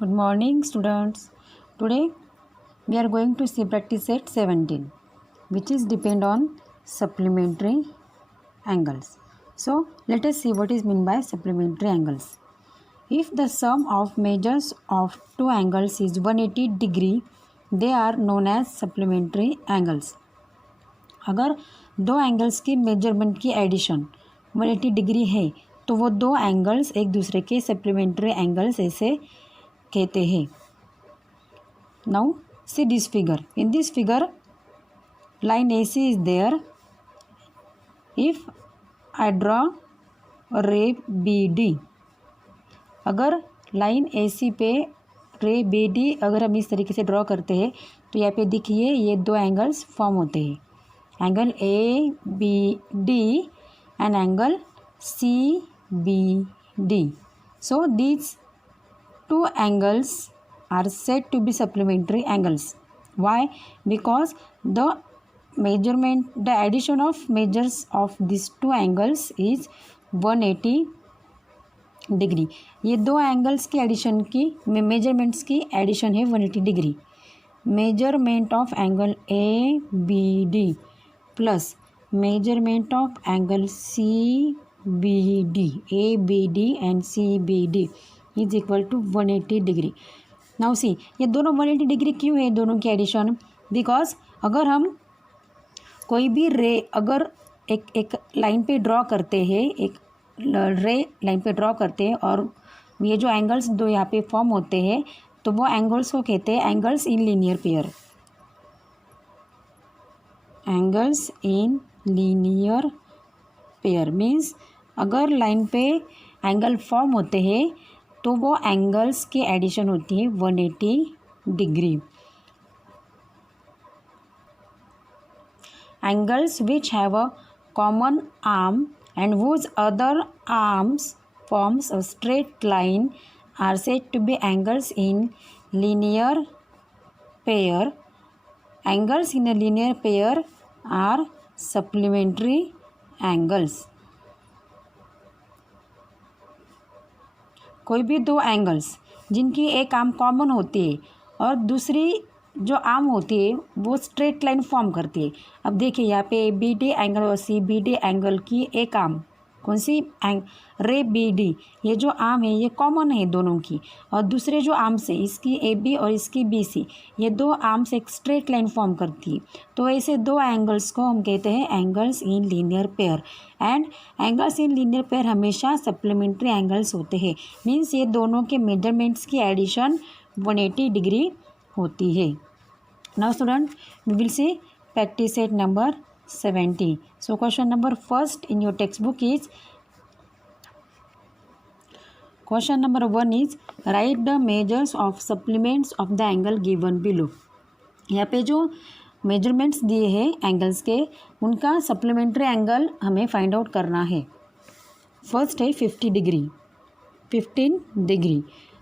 Good morning, students. Today we are going to see practice set 17, which is depend on supplementary angles. So let us see what is meant by supplementary angles. If the sum of measures of two angles is 180 degree, they are known as supplementary angles. अगर दो angles की measurement की addition 180 degree है तो वो दो angles एक दूसरे के सप्लीमेंट्री एंगल्स ऐसे कहते हैं. Now see this figure. In this figure, line AC is there. If I draw ray BD, अगर लाइन AC पे रे BD अगर हम इस तरीके से ड्रॉ करते हैं तो यहाँ पे देखिए ये दो एंगल्स फॉर्म होते हैं. Angle ABD and angle CBD. So these two angles are said to be supplementary angles. Why? Because the addition of measures of these two angles is 180 degree. ये दो एंगल्स की एडिशन की measurements की addition है 180 degree. Measurement of angle ABD plus measurement of angle CBD, ABD and CBD is equal to 180 degree. Now see ये दोनों 180 degree क्यों है दोनों की एडिशन? बिकॉज अगर हम कोई भी रे अगर एक लाइन पे ड्रॉ करते हैं, एक रे लाइन पे ड्रॉ करते हैं और ये जो एंगल्स दो यहाँ पे फॉर्म होते हैं तो वो एंगल्स को कहते हैं angles in linear pair. Angles in linear pair means अगर लाइन पे एंगल फॉर्म होते हैं तो वो एंगल्स की एडिशन होती है 180 degree. Angles which have a common arm and whose other arms forms a straight line are said to be angles in linear pair. Angles in a linear pair are supplementary angles. कोई भी दो angles जिनकी एक arm common होती है और दूसरी जो आर्म होती है वो स्ट्रेट लाइन फॉर्म करती है. अब देखिए यहाँ पे BD एंगल और CBD एंगल की एक आर्म कौन सी रे BD ये जो आर्म है ये कॉमन है दोनों की और दूसरे जो आर्म्स है इसकी AB और इसकी BC ये दो आर्म्स एक स्ट्रेट लाइन फॉर्म करती है. तो ऐसे दो एंगल्स को हम कहते हैं angles in linear pair. And angles in linear pair हमेशा सप्लीमेंट्री एंगल्स होते हैं. मीन्स ये दोनों के मेजरमेंट्स की एडिशन 180 डिग्री होती है. Now student we will see practice set number 70. So question number first in your textbook is question number 1 is write the measures of supplements of the angle given below. यहाँ पे जो measurements दिए हैं angles के उनका supplementary angle हमें find out करना है. फर्स्ट है 15 डिग्री.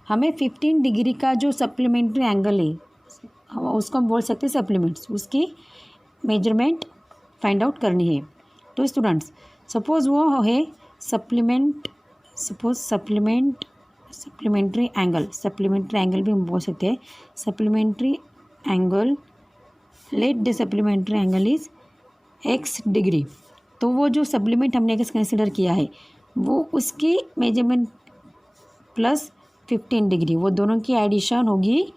हमें 15 डिग्री का जो सप्लीमेंट्री एंगल है उसको हम बोल सकते हैं सप्लीमेंट्स. उसकी मेजरमेंट फाइंड आउट करनी है. तो स्टूडेंट्स सपोज़ वो है सप्लीमेंट्री एंगल भी हम बोल सकते हैं. Supplementary angle let the supplementary angle is x degree. तो वो जो सप्लीमेंट हमने x कंसिडर किया है वो उसकी मेजरमेंट प्लस 15 डिग्री वो दोनों की एडिशन होगी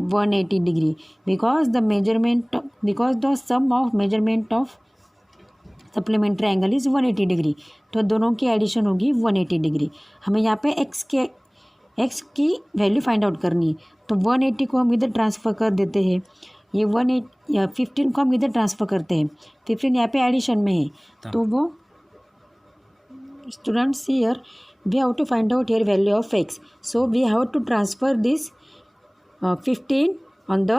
180 degree. Because the sum of measurement of supplementary angle is 180 degree तो दोनों की एडिशन होगी 180 डिग्री. हमें यहाँ पे x की वैल्यू फाइंड आउट करनी है. तो 180 को हम इधर ट्रांसफ़र कर देते हैं. ये 15 को हम इधर ट्रांसफ़र करते हैं. 15 यहाँ पे एडिशन में है तो वो students here we have to find out here value of x. So we have to transfer this 15 on the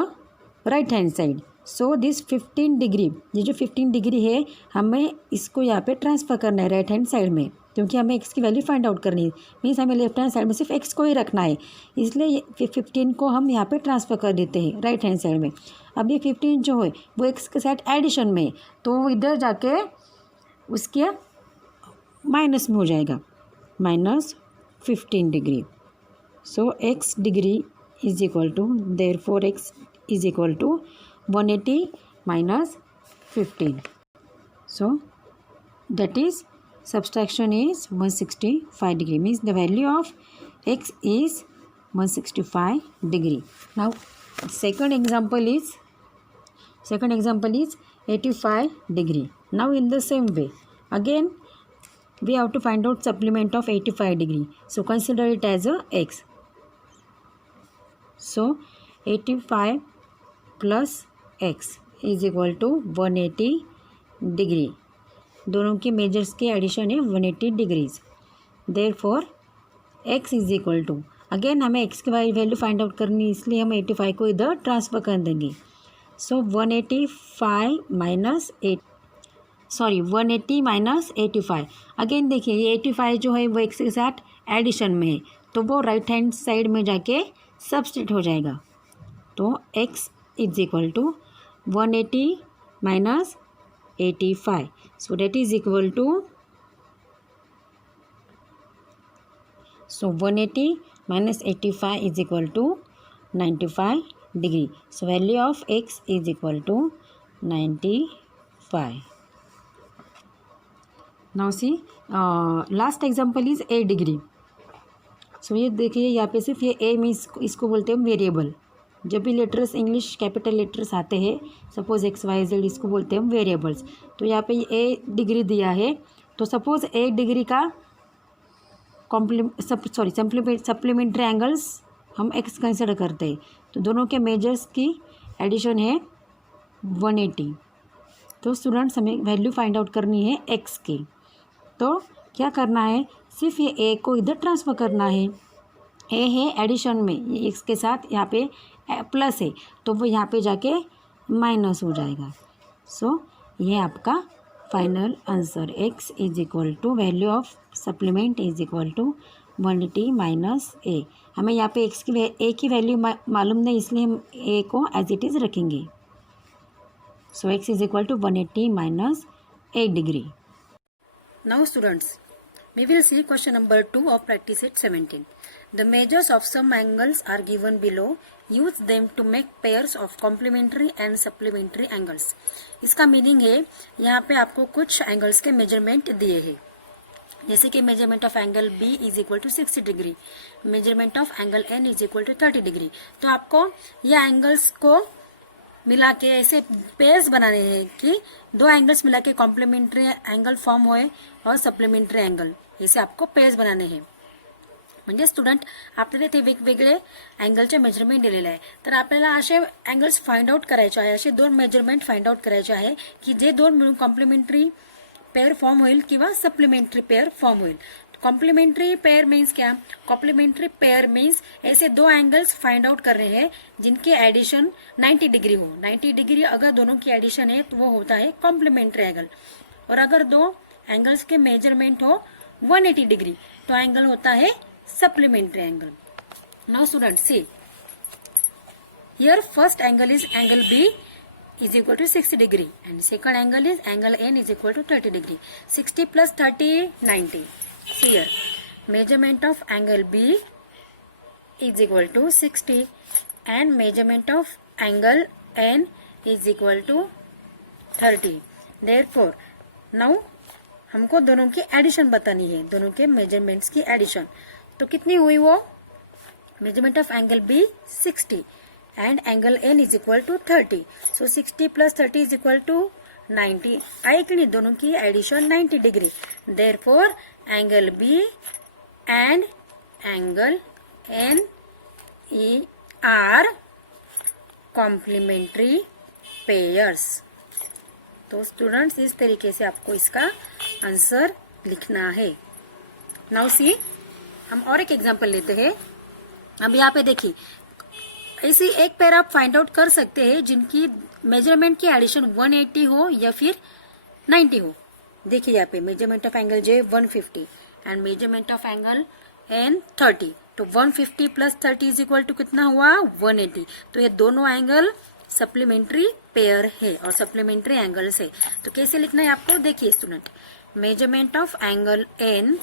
right hand side. So this 15 degree ये जो 15 डिग्री है हमें इसको यहाँ पे ट्रांसफ़र करना है राइट हैंड साइड में क्योंकि हमें x की वैल्यू फाइंड आउट करनी है. मीन्स हमें लेफ्ट हैंड साइड में सिर्फ x को ही रखना है इसलिए 15 को हम यहाँ पे ट्रांसफ़र कर देते हैं राइट हैंड साइड में. अब ये 15 जो है वो x के साथ एडिशन में है तो वो इधर जाके उसके माइनस में हो जाएगा, -15 degree. So x degree is equal to, therefore x is equal to 180 minus 15. So that is subtraction is 165 degree, means the value of x is 165 degree. Now second example is 85 degree. Now in the same way again we have to find out supplement of 85 degree. So consider it as a x. So 85 plus x is equal to 180 degree. दोनों के measures के addition है 180 degrees. Therefore x is equal to, again हमें x की value find out करनी है, इसलिए हम 85 को इधर ट्रांसफर कर देंगे. सो 180 माइनस 85. अगेन देखिए ये 85 जो है वो x के साथ एडिशन में है, तो वो राइट हैंड साइड में जाके सब्स्टिट्यूट हो जाएगा. तो x is equal to 180 minus 85. So that is equal to, so 180 minus 85 is equal to 95 degree. So value of x is equal to 95. Now see last example is a degree. So ये देखिए यहाँ पे सिर्फ ये a means इसको बोलते हैं variable. जब भी लेटर्स इंग्लिश कैपिटल लेटर्स आते हैं, सपोज एक्स वाई जेड, इसको बोलते हैं हम वेरिएबल्स. तो यहाँ पे ए डिग्री दिया है, तो सपोज ए डिग्री का सप्लीमेंट्री एंगल्स हम एक्स कंसिडर करते हैं. तो दोनों के मेजर्स की एडिशन है 180. तो स्टूडेंट्स हमें वैल्यू फाइंड आउट करनी है एक्स की. तो क्या करना है, सिर्फ ये ए को इधर ट्रांसफ़र करना है. ए है एडिशन में, ये एक्स के साथ यहाँ पे प्लस है, तो वो यहाँ पे जाके माइनस हो जाएगा. सो ये आपका final answer, x is equal to value of supplement is equal to 180 minus a. हमें यहाँ पे एक्स की ए की वैल्यू मालूम नहीं, इसलिए हम ए को एज इट इज़ रखेंगे. So x is equal to 180 minus 8 degree. Now students, we will see question number 2 of practice set 17. The measures of some angles are given below. Use them to make pairs of complementary and supplementary angles. इसका meaning है, यहाँ पे आपको कुछ angles के measurement दिए हैं, जैसे कि measurement of angle B is equal to 60 degree, measurement of angle N is equal to 30 degree. तो आपको ये एंगल्स को मिला के ऐसे पेयर्स बनाने हैं कि दो एंगल्स मिला के कॉम्प्लिमेंटरी एंगल फॉर्म होए और सप्लिमेंटरी एंगल, ऐसे आपको पेयर्स बनाने हैं. म्हणजे स्टुडंट आपल्याला ते वेगवेगळे अँगलचे मेजरमेंट दिलेले आहे, तर आपल्याला असे अँगल्स फाइंड आउट करायचे आहे, असे दोन मेजरमेंट फाइंड आउट करायचे आहे की जे दोन मिळून कॉम्प्लिमेंटरी पेयर फॉर्म होईल किंवा सप्लिमेंटरी पेयर फॉर्म होईल. कॉम्प्लीमेंट्री पेयर मीन्स क्या, कॉम्प्लीमेंट्री पेयर मीन्स ऐसे दो एंगल्स फाइंड आउट कर रहे हैं जिनकी एडिशन 90 डिग्री हो. 90 डिग्री अगर दोनों की एडिशन है तो वो होता है कॉम्प्लीमेंट्री एंगल, और अगर दो एंगल्स के मेजरमेंट हो 180 डिग्री तो एंगल होता है supplementary angle. Now students see here, first angle is angle B is equal to 60 degree and second angle is angle N is equal to 30 degree. 60 plus 30 90. Here measurement of angle B is equal to 60 and measurement of angle N is equal to 30. Therefore now हमको दोनों की addition बतानी है, दोनों के measurements की addition. तो कितनी हुई वो, measurement of angle B 60 and angle N is equal to 30. So 60 plus 30 is equal to 90. आई कि नहीं, दोनों की addition 90 degree. Therefore angle B and angle N are complementary pairs. तो स्टूडेंट्स इस तरीके से आपको इसका आंसर लिखना है. नाउ सी, हम और एक एग्जांपल लेते हैं. अब यहाँ पे देखिए, ऐसी एक पेयर आप फाइंड आउट कर सकते हैं जिनकी मेजरमेंट की एडिशन 180 हो या फिर 90 हो. देखिए यहाँ पे measurement of angle J 150 and measurement of angle N 30. तो 150 प्लस 30 इज इक्वल टू कितना हुआ, 180. तो ये दोनों एंगल सप्लीमेंट्री पेयर है और सप्लीमेंट्री एंगल्स है. तो कैसे लिखना है आपको, देखिए student, measurement of angle N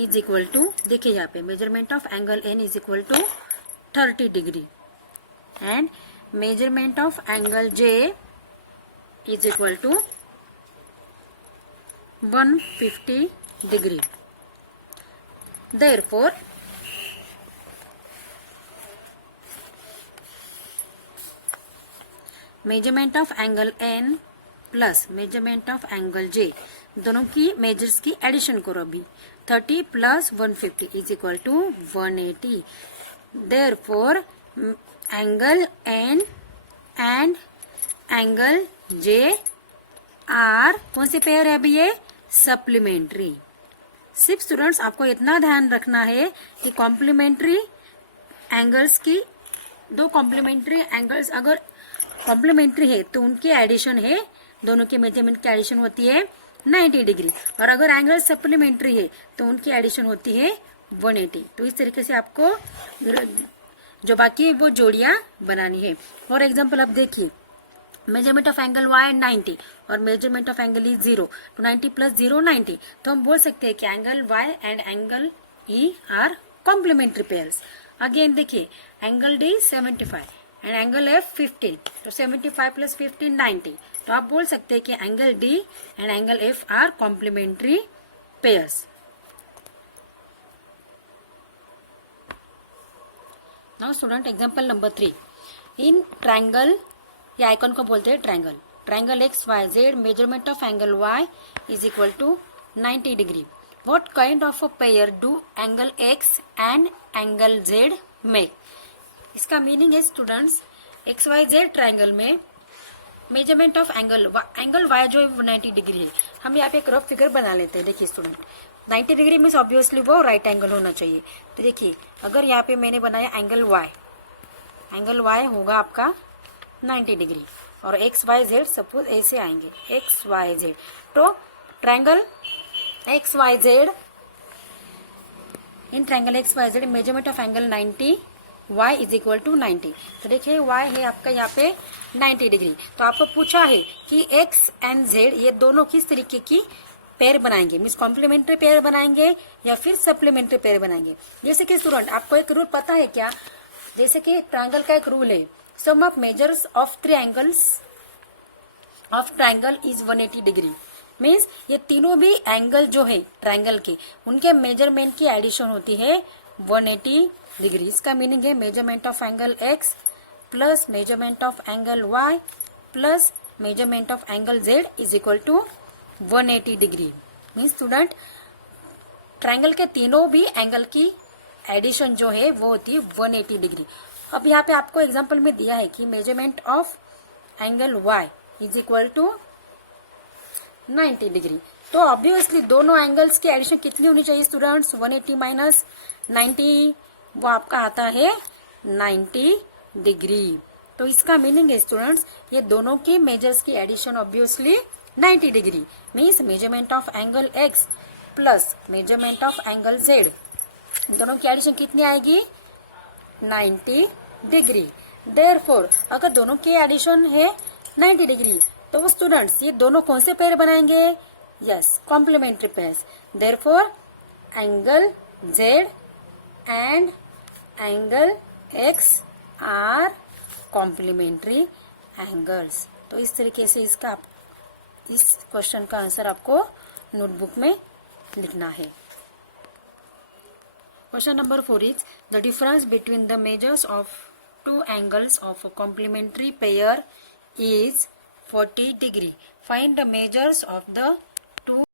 is equal to, देखिए यहाँ पे measurement of angle N is equal to 30 degree and measurement of angle J is equal to 150 degree. Therefore, measurement of angle N plus measurement of angle J, दोनों की measures की addition करो अभी. 30 plus 150 is equal to 180. Therefore, angle N and angle J are कौन से pair है अभी ये? सप्लीमेंट्री. सिर्फ स्टूडेंट्स आपको इतना ध्यान रखना है कि कॉम्प्लीमेंट्री एंगल्स की, दो कॉम्प्लीमेंट्री एंगल्स अगर कॉम्प्लीमेंट्री है तो उनकी एडिशन है, दोनों के मेजरमेंट की एडिशन होती है 90 डिग्री, और अगर एंगल सप्लीमेंट्री है तो उनकी एडिशन होती है 180. तो इस तरीके से आपको जो बाकी वो जोड़ियां बनानी है. फॉर एग्जाम्पल अब देखिए, मेजरमेंट ऑफ एंगल y 90 और मेजरमेंट ऑफ एंगल E 0, तो 90 प्लस 0 90. तो हम बोल सकते हैं कि angle y and angle E are complementary pairs. Again देखिए, angle D 75 and angle F 15, तो 75 प्लस 15 90. तो आप बोल सकते हैं कि angle D and angle F are complementary pairs. Now student, example number 3. In triangle, ये आइकन को बोलते हैं triangle. Triangle X Y Z, measurement of angle y is equal to 90 degree. What kind of a pair do angle x and angle z मेक? इसका meaning है students, X Y Z triangle में measurement of angle y जो है 90 degree है. हम यहाँ पे एक रफ फिगर बना लेते हैं. देखिए स्टूडेंट, 90 डिग्री मीन्स ऑब्वियसली वो राइट एंगल होना चाहिए. तो देखिए, अगर यहाँ पे मैंने बनाया एंगल y होगा आपका 90 डिग्री, और एक्स वाई जेड सपोज ऐसे आएंगे, एक्स वाई जेड. तो triangle X Y Z, in triangle X Y Z measurement of angle 90, y is equal to 90. तो देखिए, y है आपका यहाँ पे 90 डिग्री. तो आपको पूछा है कि x एंड z ये दोनों किस तरीके की पेयर बनाएंगे, मीन्स कॉम्प्लीमेंट्री पेयर बनाएंगे या फिर सप्लीमेंट्री पेयर बनाएंगे. जैसे कि स्टूडेंट, आपको एक रूल पता है क्या? जैसे कि ट्रायंगल का एक रूल है, sum of measures of 3 angles of triangle is 180 degree. Means ये तीनों भी एंगल जो है ट्रायंगल के, उनके मेजरमेंट की एडिशन होती है 180 डिग्री. इसका मीनिंग है measurement of angle x plus measurement of angle y plus measurement of angle z is equal to 180 degree. Means student, triangle के तीनों भी एंगल की एडिशन जो है वो होती है 180 डिग्री. अब यहाँ पे आपको एग्जांपल में दिया है कि measurement of angle y is equal to 90 degree. तो ऑब्वियसली दोनों एंगल्स की एडिशन कितनी होनी चाहिए स्टूडेंट्स? 180 माइनस 90, वो आपका आता है 90 डिग्री. तो इसका मीनिंग है स्टूडेंट्स, ये दोनों की मेजर्स की addition obviously 90 degree. Means measurement of angle x plus measurement of angle z, दोनों की एडिशन कितनी आएगी? 90 डिग्री. देयरफॉर अगर दोनों की एडिशन है 90 डिग्री, तो स्टूडेंट्स ये दोनों कौन से पेयर बनाएंगे? Yes, complementary pairs. Therefore angle z and angle x are complementary angles. तो इस तरीके से इस क्वेश्चन का आंसर आपको नोटबुक में लिखना है. Question number 4 is, the difference between the measures of 2 angles of a complementary pair is 40 degree. Find the measures of the